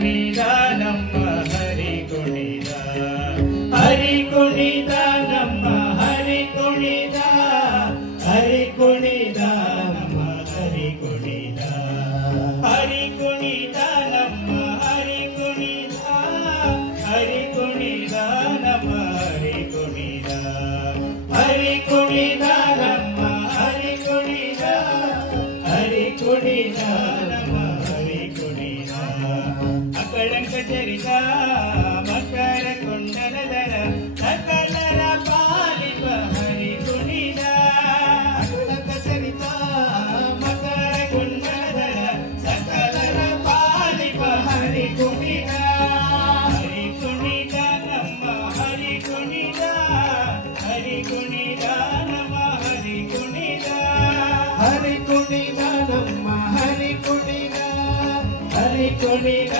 ಕುಣಿದ ನಮ್ಮ ಹರಿ ಕುಣಿದ, ಹರಿ ಕುಣಿದ ನಮ್ಮ ಹರಿ ಕುಣಿದ, ಹರಿ ಕುಣಿದ ನಮ್ಮ ಹರಿ ಕುಣಿದ, ಹರಿ ಕುಣಿದ ನಮ್ಮ ಹರಿ ಕುಣಿದ, ಹರಿ ಕುಣಿದ ನಮ್ಮ ಹರಿ ಕುಣಿದ, ಹರಿ ಕುಣಿದ ನಮ್ಮ ಹರಿ ಕುಣಿದ, ಹರಿ ಕುಣಿದ ನಮ್ಮ ಹರಿ ಕುಣಿದ. ಅಕಳಂಕ ಚರಿತ ಮಕರ ಕುಂಡಲಧರ ಸಕಲರ ಪಾಲಿಪ ಹರಿ ಕುಣಿದ, ಅಕಳಂಕ ಚರಿತ ಮಕರ ಕುಂಡಲಧರ ಸಕಲರ ಪಾಲಿಪ ಹರಿ ಕುಣಿದ, ಹರಿ ಕುಣಿದ ನಮ್ಮ ಹರಿ ಕುಣಿದ, ಹರಿ ಕುಣಿದ ನಮ್ಮ ಹರಿ ಕುಣಿದ, ಹರಿ ಕುಣಿದ ನಮ್ಮ ಹರಿ ಕುಣಿದ, ಹರಿ ಕುಣಿದ.